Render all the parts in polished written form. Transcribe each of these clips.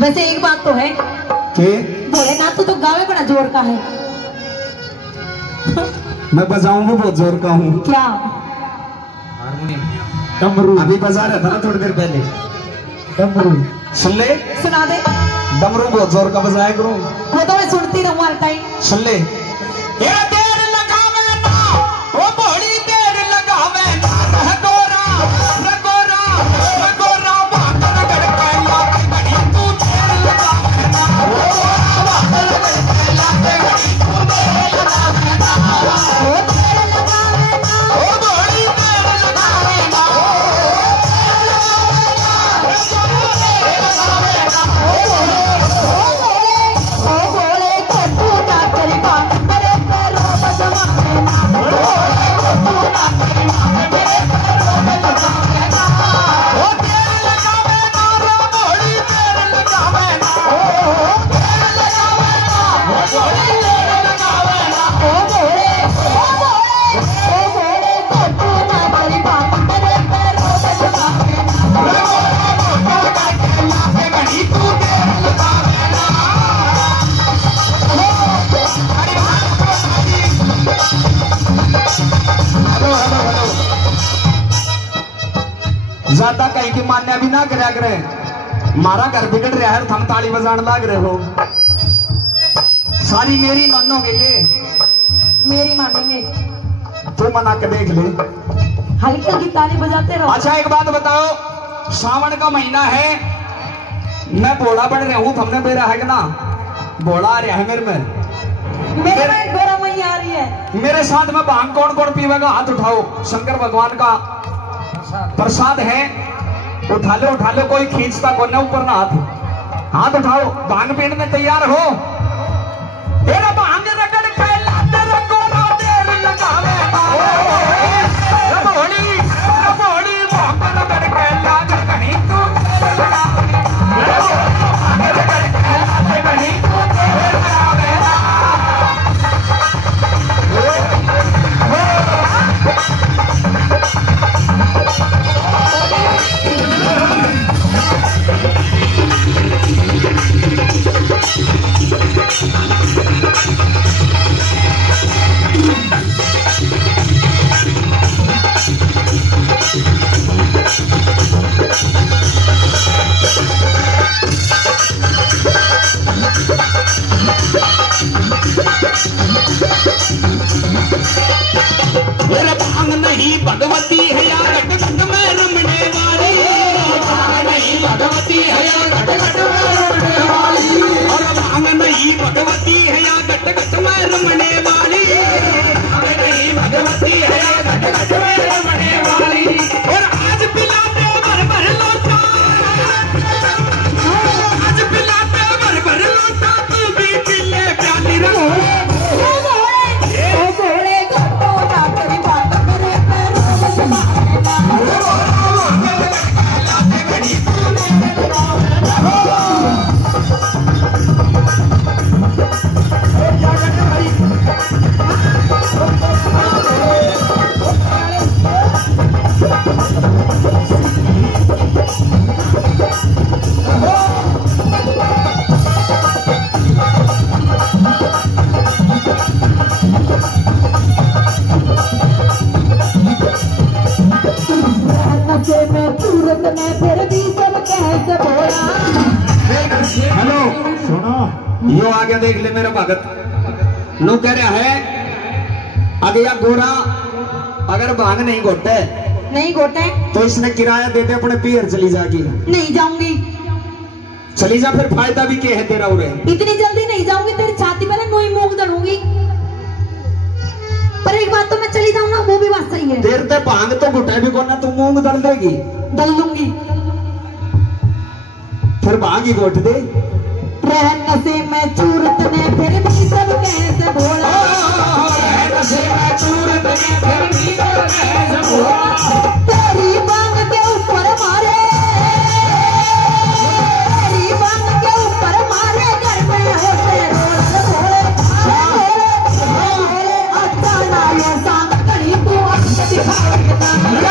वैसे एक बात तो है के भोलेनाथ तो गावे बड़ा जोर का है। मैं बजाऊं भी बहुत जोर का हूँ। क्या? हारमोनियम, डमरू। अभी बजा रहा था ना थोड़ी देर पहले डमरू। सुन ले, सुना दे। डमरू बहुत जोर का बजाया करो। वो तो मैं सुनती रहूं हर टाइम। सुन ले। देर लगावे ना, ओ बड़ी देर लगावे ना, रह गोरा, रह गोरा, रह गोरा, बात रगड़ के लाते बड़ी तू देर लगावे ना, ओ गोरा बात रगड़ के लाते बड़ी तू देर लगावे ना, ओ देर लगावे ना, ओ बड़ी देर लगावे ना, ओ बोले कटू ना तेरी बात मेरे पैरों पर जमाने ना, कटू ना तेरी बात मेरे पैरों पर जमाने ना, ओ देर लगावे ना, रो बड़ी देर लगावे ना, ओ देर लगावे ना, ओ बड़ी देर लगावे ना, ओ बोले कटू ना तेरी बात मेरे पैरों पर जमाने बड़ी तू देर लगावे ना। हेलो हेलो हेलो, ज्यादा कहीं की मान्या भी ना करया करे। मारा घर बिगड़ रहा है, थम ताली बजान लाग रहे हो। सारी मेरी मानोगे ये? मेरी मानेंगे। तू मना के देख ले। हल्की हल्की ताली बजाते रहो। अच्छा एक बात बताओ, सावन का महीना है, मैं भोला बन रहा हूँ, हमने मेरा है ना भोला आ रहा है मेरे में। मेरे में गोरा मैया आ रही है। मेरे साथ में भांग कौन कौन पीवेगा? हाथ उठाओ। शंकर भगवान का प्रसाद है, उठा लो, कोई खींचता कौन है ऊपर ना हाथ। हाथ उठाओ, भांग पीने में तैयार हो? तेरा भांग रगड़ के लाते रगो ना देर लगावे ना, रबोड़ी रबोड़ी भांग रगड़ के लाते कहीं तू देर लगावे, भांग रगड़ के लाते कहीं तू देर लगावे ना। मेरा भांग नहीं भगवती है या घट घट में रमने वाली, भांग नहीं भगवती है या घट घट में रमने वाली, और भांग नहीं भगवती है या घट घट में रमने वाली, भांग नहीं भगवती है या घट घट में रमने वाली। और आज पिलाते भर भर लोटा, आज पिलाते भर भर लोटा, तू भी पी ले प्याली रंग। हेलो सुनो, यो आगे देख ले मेरा भगत। लोग कह रहा है अगर या गोरा अगर भांग नहीं घोटे तो इसने किराया दे दे अपने पियर चली जाएगी। नहीं जाऊंगी। चली जा, फिर फायदा भी क्या है तेरा? उरे इतनी जल्दी नहीं जाऊंगी, तेरी छाती पर नोई मूंग दलूंगी। पर एक बात तो मैं चली जाऊं ना, वो भी बात सही है। देर ते भांग तो घुटे भी कोना, तू मूंग दल देगी? दल दूंगी। फिर भांग ही घोट दे। रहन से मैं चूरत ने फिर भी सब कैसे बोला, रहन से मैं चूरत ने फिर भी सब कैसे बोला, तेरी बांग के ऊपर मारे, तेरी बांग के ऊपर मारे, घर में होते बोले अच्छा ना ये सांग कहीं तू अच्छा दिखाएगा ना,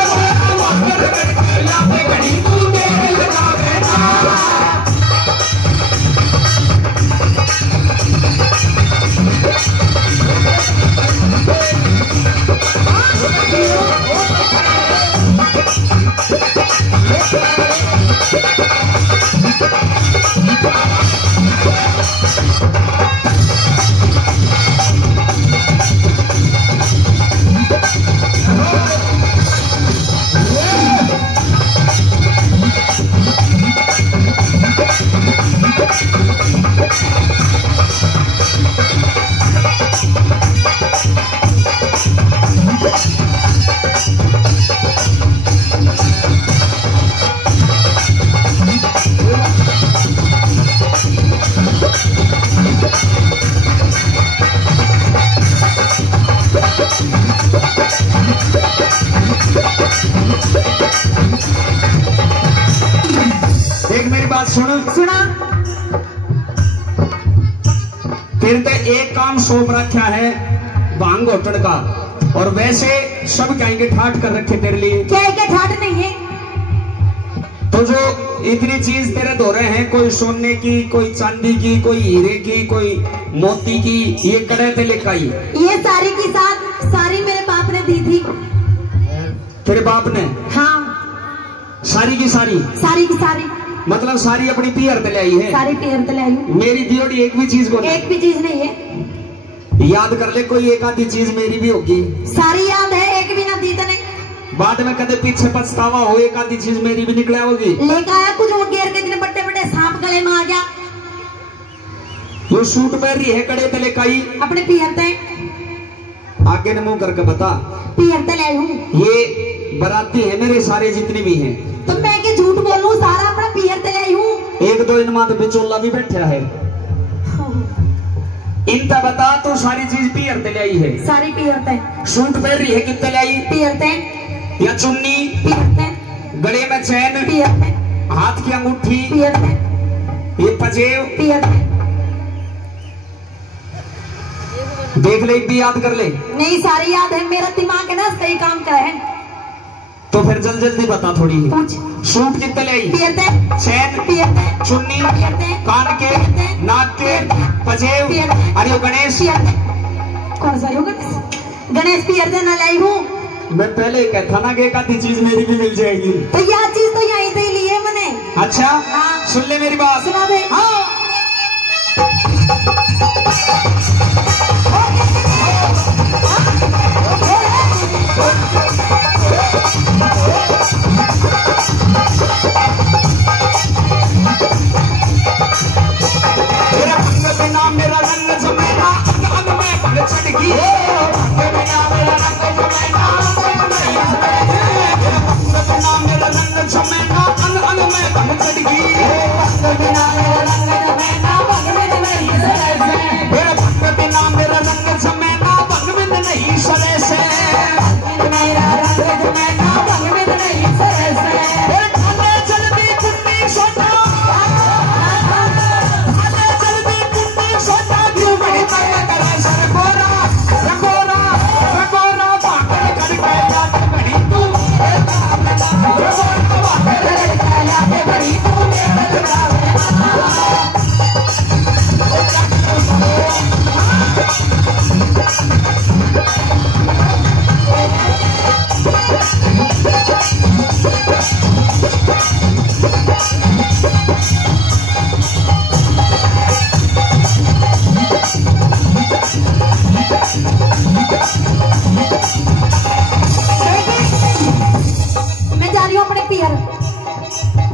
सुन सुना। तेरे ते एक काम सौंप रखा है भांग घोटन का, और वैसे सब कहेंगे ठाट कर रखे तेरे लिए। क्या है, क्या ठाट नहीं है? तो जो इतनी चीज तेरे धोरे हैं, कोई सोने की, कोई चांदी की, कोई हीरे की, कोई मोती की, ये कड़े ते लेकर आई। ये सारी की सारी मेरे बाप ने दी थी। तेरे बाप ने? हाँ। सारी की सारी? सारी की सारी मतलब सारी अपनी पियर ते ले आई है? सारी पियर ते ले आई। मेरी दियोड़ी एक भी चीज को? एक भी चीज नहीं है। याद कर ले, कोई एक आधी चीज मेरी भी होगी। सारी याद है, एक भी ना दी तने। बाद में कदे पीछे पछतावा हो, एक आधी चीज मेरी भी निकला होगी। लेकर आया कुछ वो घेर के, इतने बड़े बड़े सांप गले में आ गया। वो सूट पहन रही है कड़े तले काई अपने पियर ते। आगे ने मुंह करके बता। पियर ते ले आई हूँ। ये बराती है मेरे सारे जितने भी हैं। तो मैं क्या झूठ बोलूं, सारा अपना पियर ते ले आई हूँ। एक दो इन माथे बिचौला भी बैठा है। इनका बता, तू सारी चीज पियर ते ले आई है? सारी पियर ते। सूट पहन रही है कितने ले आई? पियर ते। या चुन्नी? पियर ते। गले में चैन? पियर ते। हाथ की अंगूठी? पियर ते। ये पजेब? पियर ते। देख ले, भी याद कर ले। नहीं, सारी याद है, मेरा दिमाग है ना सही काम का है। तो फिर जल्दी बता थोड़ी। पूछ। सूट कितने ले आई? पियर ते। चैन? पियर ते। चुन्नी? पियर ते। कान के? नाक के? पजेब? पियर ते। अरे वो गणेश? पियर ते। कौन सा गणेश? गणेश पियर ते न लाई हूँ। मैं पहले ही कहता ना कि एक आधी चीज मेरी भी मिल जाएगी। तो यह चीज तो यहीं से ही ली है मैंने। अच्छा? हाँ। सुन ले मेरी बात। सुना दे। हाँ। मेरा भंग बिना मेरा रंग जमेना, अंग अंग में भंग चढ़ गई। भंग बिना मेरा रंग जमेना, अंग अंग में मेरा रंग जमेना, अंग अंग में भंग चढ़ गई। भंग बिना मेरा रंग जमेना, भंग बिन नहीं सरे से। मेरा भंग बिना मेरा रंग जमेना, भंग बिन नहीं सरे से। मेरा रंग जमेना, भंग बिन नहीं सरे से। मेरे खाने जल्दी कुन्नी सोता,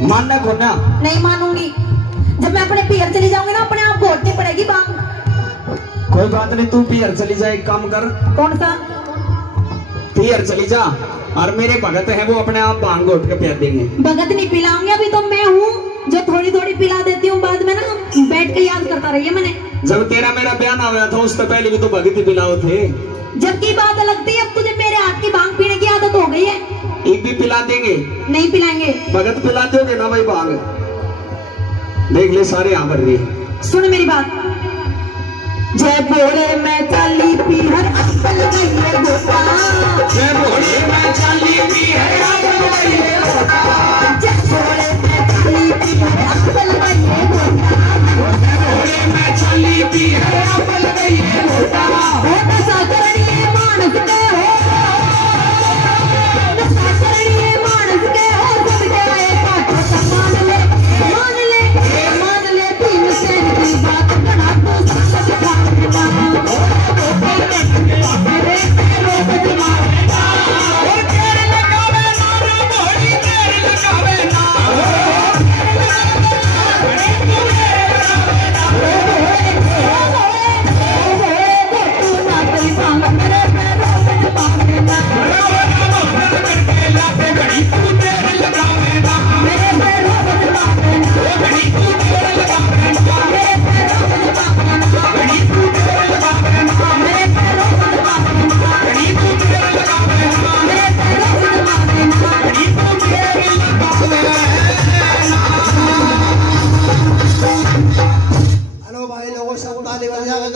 मानना को ना? नहीं मानूंगी। जब मैं अपने पियर चली जाऊंगी ना, अपने आप घोटनी पड़ेगी बांग। कोई बात नहीं, तू पियर चली जा, एक काम कर। कौन सा? पियर चली जा, और मेरे भगत है वो अपने आप भांग घोट के पिला देंगे। भगत नहीं पिलाऊंगी, अभी तो मैं हूँ जो थोड़ी थोड़ी पिला देती हूँ, बाद में ना बैठ के याद करता रहिए। मैंने जब तेरा मेरा बयान आया था उससे पहले भी तो भगत ही पिलाओ थे। जब की बात अलग थी, अब तुझे मेरे हाथ की भांग पीने की आदत हो गई है। एक भी पिला देंगे? नहीं पिलाएंगे। भगत पिला दोगे ना भाई भांग? देख ले सारे यहाँ पर रही। सुन मेरी बात। जय बोले मैं चाली पीहर अक्कल गई गोता, जय बोले मैं चाली पीहर अक्कल गई गोता, जय बोले मैं चाली पीहर अक्कल गई गोता, जय बोले मैं चाली पीहर अक्कल गई गोता। नशा करिए मानस के हो, नशा करिए मानस के हो, सबके आए पाठो मान ले मान ले मान ले, तीन सेन की बात बड़ा तो समझ जाएगा। लगावे ना ताली बजा के